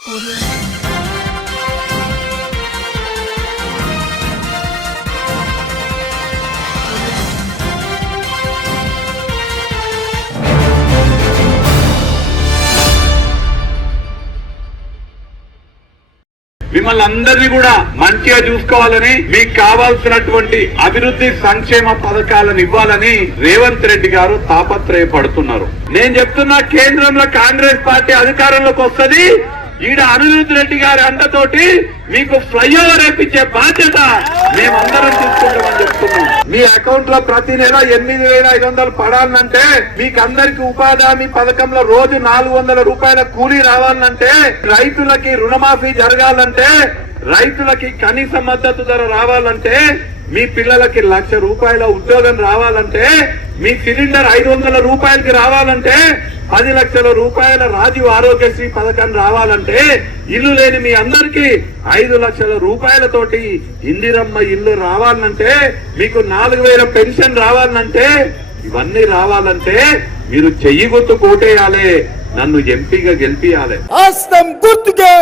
మిమ్మల్ని అందరినీ కూడా మంచిగా చూసుకోవాలని, మీకు కావాల్సినటువంటి అభివృద్ధి సంక్షేమ పథకాలను ఇవ్వాలని రేవంత్ రెడ్డి గారు తాపత్రయపడుతున్నారు. నేను చెప్తున్నా, కేంద్రంలో కాంగ్రెస్ పార్టీ అధికారంలోకి వస్తుంది. ఈడ అనిరుద్ రెడ్డి గారి అండతోటి మీకు ఫ్లైఓవర్ వేయించే బాధ్యత మేమందరం తీసుకుంటామని చెప్తున్నాం. మీ అకౌంట్ లో ప్రతి నెల 8,500 పడాలంటే, మీకు అందరికి ఉపాధి హామీ పథకంలో రోజు 400 రూపాయల కూలీ రావాలంటే, రైతులకి రుణమాఫీ జరగాలంటే, రైతులకి కనీస మద్దతు ధర రావాలంటే, మీ పిల్లలకి 1,00,000 రూపాయల ఉద్యోగం రావాలంటే, మీ సిలిండర్ 500 రూపాయలకి రావాలంటే, 10 లక్షల రూపాయల రాజీవ్ ఆరోగ్యశ్రీ పథకం రావాలంటే, ఇల్లు లేని మీ అందరికీ 5 లక్షల రూపాయలతోటి ఇందిరమ్మ ఇల్లు రావాలంటే, మీకు 4,000 పెన్షన్ రావాలంటే, ఇవన్నీ రావాలంటే మీరు చెయ్యి గుర్తు కోటేయాలి, నన్ను ఎంపీగా గెలిపియాలి. ఆస్తం గుర్తుకే